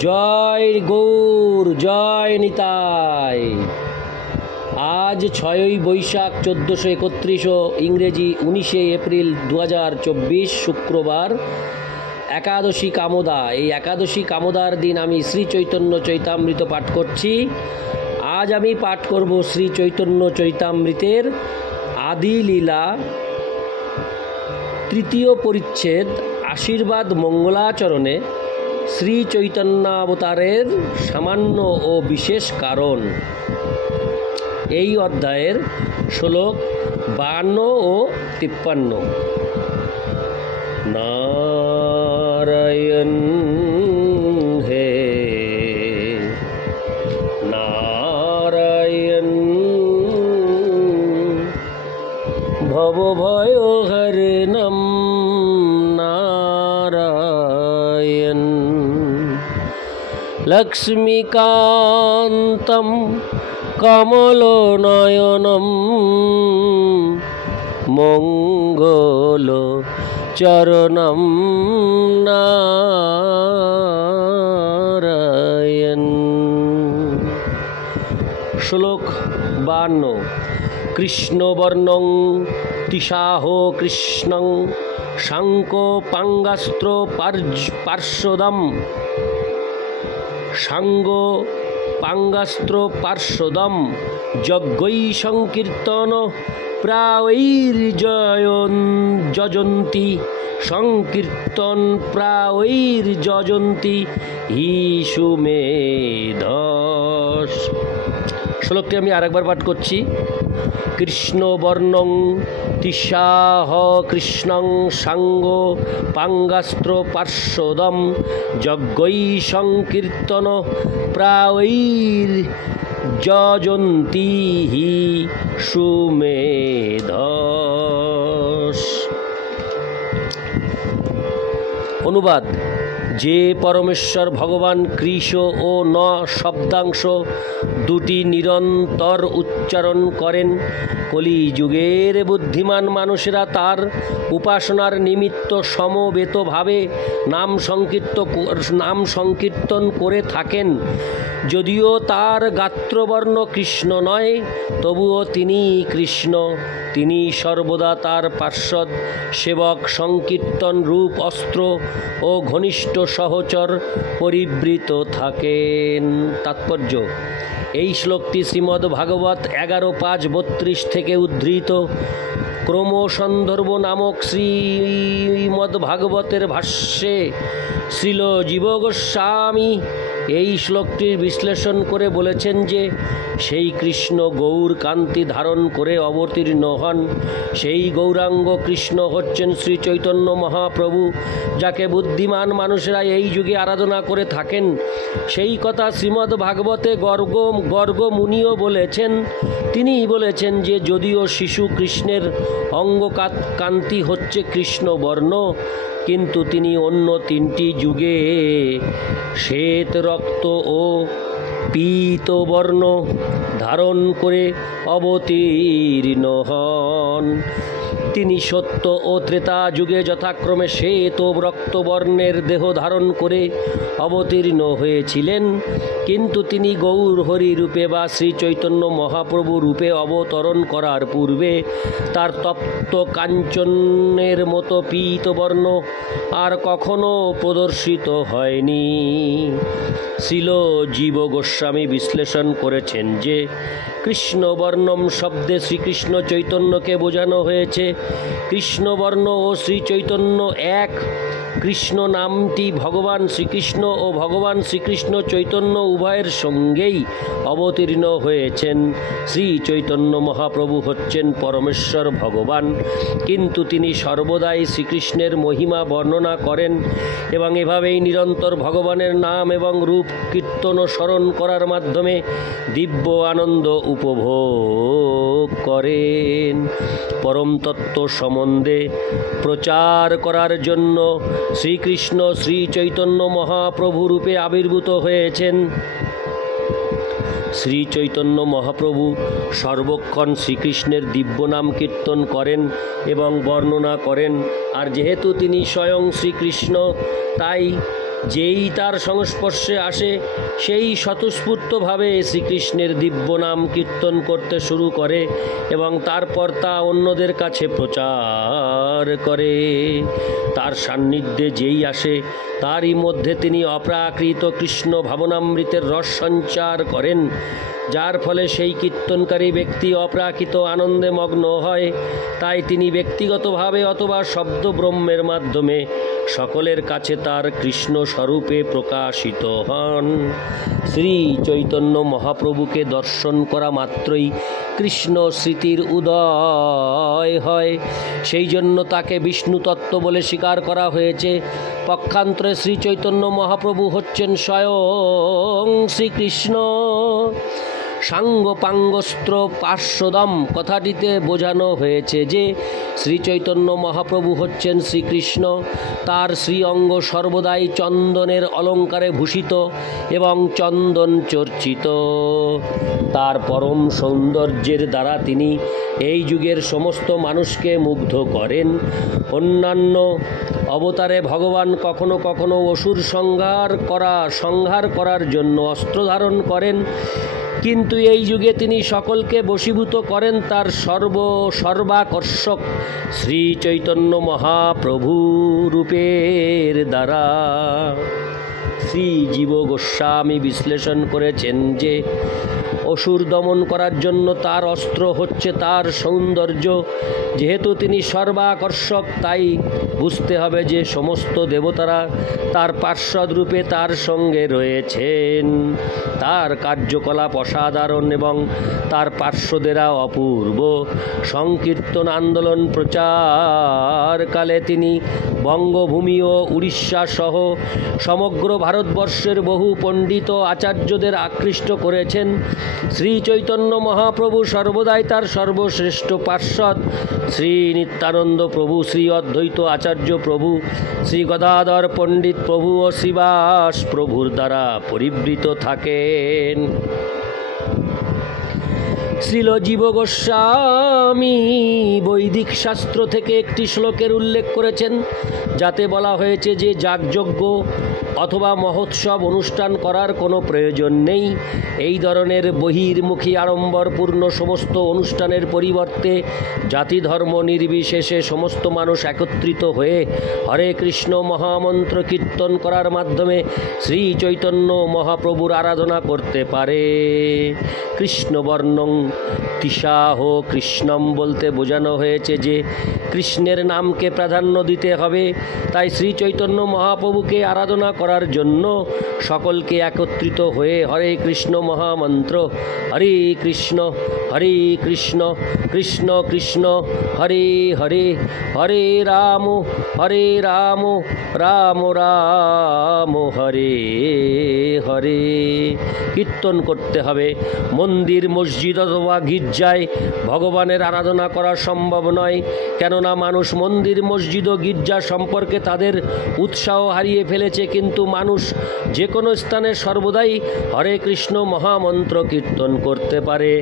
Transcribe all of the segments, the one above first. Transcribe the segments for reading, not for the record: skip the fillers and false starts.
জয় গৌর, জয় নিতাই। আজ 6ই বৈশাখ 1431 ইংরেজি 19শে এপ্রিল 2024 শুক্রবার, একাদশী কামোদা। এই একাদশী কামোদার দিন আমি শ্রী চৈতন্য চৈতামৃত পাঠ করছি। আজ আমি পাঠ করব শ্রী চৈতন্য চৈতামৃতের আদি লীলা 3য় পরিচ্ছেদ আশীর্বাদ মঙ্গলাচরণে শ্রী চৈতন্যাবতারের সামান্য ও বিশেষ কারণ। এই অধ্যায়ের শ্লোক 52 ও 53। নারায়ণ হে নারায়ণ, ভবভয় হরণম নারায়ণ, লক্ষ্মীকান্তম কমলনয়নম, মঙ্গল চরণম নারায়ণ। শ্লোক 52। কৃষ্ণবর্ণং তিসাহ কৃষ্ণং শাঙ্কোপাঙ্গাস্ত্র পার্শ্বদম, সাঙ্গোপাঙ্গাস্ত্র পার্শ্বদম, যজ্ঞৈ সংকীর্তন প্রায়ৈর্যজন্তি, সংকীর্তন প্রায়ৈর্যজন্তি হি সুমেধস। শ্লোকটি আমি আরেকবার পাঠ করছি। কৃষ্ণবর্ণং তিসাহ কৃষ্ণং সাঙ্গোপাঙ্গাস্ত্র পার্শ্বদম, যজ্ঞৈ সংকীর্তন প্রায়ৈর্যজন্তি হি সুমেধস। অনুবাদ: যে পরমেশ্বর ভগবান কৃষ ও ন শব্দাংশ দুটি নিরন্তর উচ্চারণ করেন, কলিযুগের বুদ্ধিমান মানুষেরা তার উপাসনার নিমিত্ত সমবেতভাবে নাম সংকীর্তন করে থাকেন। যদিও তার গাত্রবর্ণ কৃষ্ণ নয়, তবুও তিনি কৃষ্ণ। তিনি সর্বদা তার পার্ষদ সেবক সংকীর্তন রূপ অস্ত্র ও ঘনিষ্ঠ সহচর পরিবৃত থাকেন। তাৎপর্য: এই শ্লোকটি শ্রীমদ্ ভাগবত 11.5-32 থেকে উদ্ধৃত। ক্রমসন্দর্ভ নামক শ্রীমদ্ ভাগবতের ভাষ্যে শ্রীল জীব গোস্বামী এই শ্লোকটির বিশ্লেষণ করে বলেছেন যে, সেই কৃষ্ণ গৌর কান্তি ধারণ করে অবতীর্ণ হন। সেই গৌরাঙ্গ কৃষ্ণ হচ্ছেন শ্রী চৈতন্য মহাপ্রভু, যাকে বুদ্ধিমান মানুষেরা এই যুগে আরাধনা করে থাকেন। সেই কথা শ্রীমদ্ ভাগবতে গর্গ মুনিও বলেছেন। তিনি বলেছেন যে, যদিও শিশু কৃষ্ণের অঙ্গ কান্তি হচ্ছে কৃষ্ণবর্ণ, কিন্তু তিনি অন্য 3টি যুগে শ্বেত রক্ত ও পীত বর্ণ ধারণ করে অবতীর্ণ হন। তিনি সত্য ও ত্রেতা যুগে যথাক্রমে শ্বেত ও রক্তবর্ণের দেহ ধারণ করে অবতীর্ণ হয়েছিলেন, কিন্তু তিনি গৌর হরি রূপে বা শ্রী চৈতন্য মহাপ্রভু রূপে অবতরণ করার পূর্বে তার তপ্ত কাঞ্চনের মতো পীতবর্ণ আর কখনো প্রদর্শিত হয়নি। শ্রীল জীব গোস্বামী বিশ্লেষণ করেছেন যে, কৃষ্ণবর্ণম শব্দে শ্রীকৃষ্ণ চৈতন্যকে বোঝানো হয়েছে। কৃষ্ণবর্ণ ও শ্রী চৈতন্য এক। কৃষ্ণ নামটি ভগবান শ্রীকৃষ্ণ ও ভগবান শ্রীকৃষ্ণ চৈতন্য উভয়ের সঙ্গেই অবতীর্ণ হয়েছেন। শ্রী চৈতন্য মহাপ্রভু হচ্ছেন পরমেশ্বর ভগবান, কিন্তু তিনি সর্বদাই শ্রীকৃষ্ণের মহিমা বর্ণনা করেন এবং এভাবেই নিরন্তর ভগবানের নাম এবং রূপ কীর্তন ও স্মরণ করার মাধ্যমে দিব্য আনন্দ উপভোগ করেন। পরম তত্ত্ব সম্বন্ধে প্রচার করার জন্য শ্রীকৃষ্ণ শ্রী চৈতন্য মহাপ্রভু রূপে আবির্ভূত হয়েছেন। শ্রী চৈতন্য মহাপ্রভু সর্বক্ষণ শ্রীকৃষ্ণের দিব্য নাম কীর্তন করেন এবং বর্ণনা করেন। আর যেহেতু তিনি স্বয়ং শ্রীকৃষ্ণ, তাই যেই তার সংস্পর্শে আসে সেই স্বতঃস্ফূর্তভাবে শ্রীকৃষ্ণের দিব্য নাম কীর্তন করতে শুরু করে এবং তারপর তা অন্যদের কাছে প্রচার করে। তার সান্নিধ্যে যেই আসে তারই মধ্যে তিনি অপ্রাকৃত কৃষ্ণ ভাবনামৃতের রস সঞ্চার করেন, যার ফলে সেই কীর্তনকারী ব্যক্তি অপ্রাকৃত আনন্দে মগ্ন হয়। তাই তিনি ব্যক্তিগতভাবে অথবা শব্দ ব্রহ্মের মাধ্যমে সকলের কাছে তার কৃষ্ণ স্বরূপে প্রকাশিত হন। শ্রী চৈতন্য মহাপ্রভুকে দর্শন করা মাত্রই কৃষ্ণ স্মৃতির উদয় হয়। সেই জন্য তাকে বিষ্ণু তত্ত্ব বলে স্বীকার করা হয়েছে। পক্ষান্তরে শ্রী চৈতন্য মহাপ্রভু হচ্ছেন স্বয়ং শ্রীকৃষ্ণ। সাঙ্গপাঙ্গস্ত্র পার্শ্বদম কথাটিতে বোঝানো হয়েছে যে শ্রীচৈতন্য মহাপ্রভু হচ্ছেন শ্রীকৃষ্ণ। তার শ্রী অঙ্গ সর্বদাই চন্দনের অলঙ্কারে ভূষিত এবং চন্দন চর্চিত। তার পরম সৌন্দর্যের দ্বারা তিনি এই যুগের সমস্ত মানুষকে মুগ্ধ করেন। অন্যান্য অবতারে ভগবান কখনো কখনো অসুর সংহার করার জন্য অস্ত্র ধারণ করেন, কিন্তু এই যুগে তিনি সকলকে বশীভূত করেন তার সর্বাকর্ষক শ্রী চৈতন্য মহাপ্রভু রূপের দ্বারা। শ্রী জীব গোস্বামী বিশ্লেষণ করেছেন যে অসুর দমন করার জন্য তার অস্ত্র হচ্ছে তার সৌন্দর্য। যেহেতু তিনি সর্বাকর্ষক, তাই বুঝতে হবে যে সমস্ত দেবতারা তার পার্শ্বদ রূপে তার সঙ্গে রয়েছেন। তার কার্যকলাপ অসাধারণ এবং তার পার্শ্বদেরা অপূর্ব। সংকীর্তন আন্দোলন প্রচারকালে তিনি বঙ্গভূমি ও উড়িষ্যা সহ সমগ্র ভারতবর্ষের বহু পণ্ডিত আচার্যদের আকৃষ্ট করেছেন। শ্রী চৈতন্য মহাপ্রভু সর্বদাই তার সর্বশ্রেষ্ঠ পার্ষদ শ্রী নিত্যানন্দ প্রভু, শ্রী অদ্বৈত আচার্য প্রভু, শ্রী গদাধর পণ্ডিত প্রভু ও শ্রীবাস প্রভুর দ্বারা পরিবৃত থাকেন। শ্রীল জীব গোস্বামী বৈদিক শাস্ত্র থেকে একটি শ্লোকের উল্লেখ করেছেন, যাতে বলা হয়েছে যে যাগযজ্ঞ অথবা মহোৎসব অনুষ্ঠান করার কোনো প্রয়োজন নেই। এই ধরনের বহির্মুখী আড়ম্বরপূর্ণ সমস্ত অনুষ্ঠানের পরিবর্তে জাতি ধর্ম নির্বিশেষে সমস্ত মানুষ একত্রিত হয়ে হরে কৃষ্ণ মহামন্ত্র কীর্তন করার মাধ্যমে শ্রী চৈতন্য মহাপ্রভুর আরাধনা করতে পারে। কৃষ্ণবর্ণং তিসাহ কৃষ্ণম বলতে বোঝানো হয়েছে যে কৃষ্ণের নামকে প্রাধান্য দিতে হবে। তাই শ্রী চৈতন্য মহাপ্রভুকে আরাধনা করার জন্য সকলকে একত্রিত হয়ে হরে কৃষ্ণ মহামন্ত্র হরে কৃষ্ণ কৃষ্ণ কৃষ্ণ হরে হরে, হরে রাম রাম রাম হরে হরে কীর্তন করতে হবে। মন্দির, মসজিদ অথবা গির্জায় ভগবানের আরাধনা করা সম্ভব নয়, কেননা মানুষ মন্দির, মসজিদ ও গির্জা সম্পর্কে তাদের উৎসাহ হারিয়ে ফেলেছে। কিন্তু মানুষ যে কোনো স্থানে সর্বদাই হরে কৃষ্ণ মহামন্ত্র কীর্তন করতে পারে।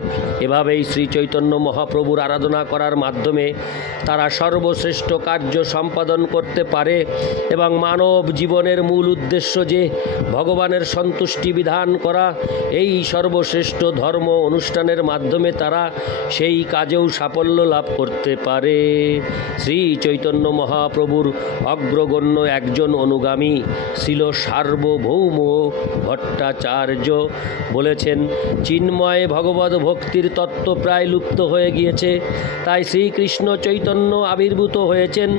এভাবেই শ্রী চৈতন্য মহাপ্রভুর আরাধনা করার মাধ্যমে তারা সর্বশ্রেষ্ঠ কার্য সম্পাদন করতে পারে এবং মানব জীবনের মূল উদ্দেশ্য যে ভগবানের সন্তুষ্টি বিধান করা, এই সর্বশ্রেষ্ঠ ধর্ম অনুষ্ঠানের মাধ্যমে তারা সেই কাজেও সাফল্য লাভ করতে পারে। শ্রী চৈতন্য মহাপ্রভুর অগ্রগণ্য একজন অনুগামী ছিল সার্বভৌম ভট্টাচার্য বলেছেন, চিন্ময় ভগবত ভক্তির তত্ত্ব প্রায় লুপ্ত হয়ে গিয়েছে, তাই শ্রীকৃষ্ণ চৈতন্য আবির্ভূত হয়েছেন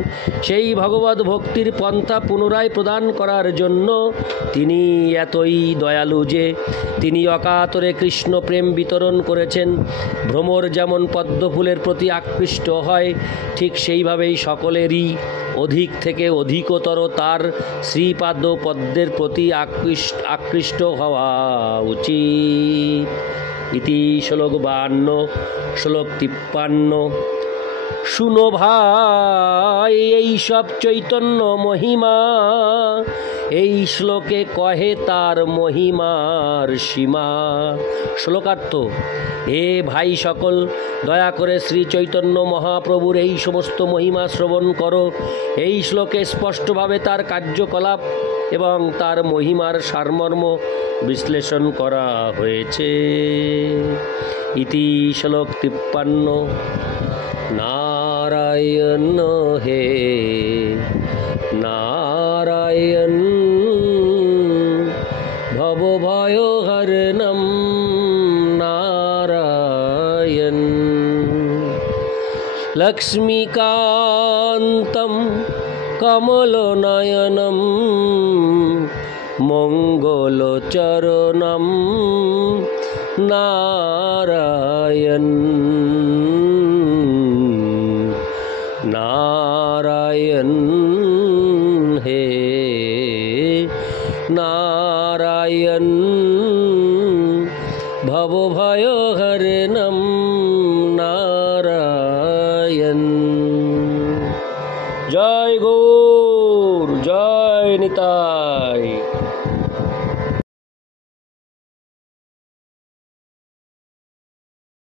সেই ভগবত ভক্তির পন্থা পুনরায় প্রদান করার জন্য। তিনি এতই দয়ালু যে তিনি অকাতরে কৃষ্ণ প্রেম বিতরণ করেছেন। ভ্রমর যেমন পদ্মফুলের প্রতি আকৃষ্ট হয়, ঠিক সেইভাবেই সকলেরই অধিক থেকে অধিকতর তার শ্রীপাদ পদ্মের প্রতি আকৃষ্ট হওয়া উচিত। ইতি শ্লোক 52। শ্লোক 53। শুনো ভাই এই সব চৈতন্য মহিমা, এই শ্লোকে কহে তার মহিমার সীমা। শ্লোকার্থ: হে ভাই সকল, দয়া করে শ্রী চৈতন্য মহাপ্রভুর এই সমস্ত মহিমা শ্রবণ করো। এই শ্লোকে স্পষ্টভাবে তার কার্যকলাপ এবং তার মহিমার সারমর্ম বিশ্লেষণ করা হয়েছে। ইতি শ্লোক 53। নারায়ণ হে নারায়ণ ভবভয়হরণম নারায়ণ লক্ষ্মীকান্তম কমলনয়নম মঙ্গলচরণম নারায়ণ নারায়ণ হে নারায়ণ ভবভয়হরণম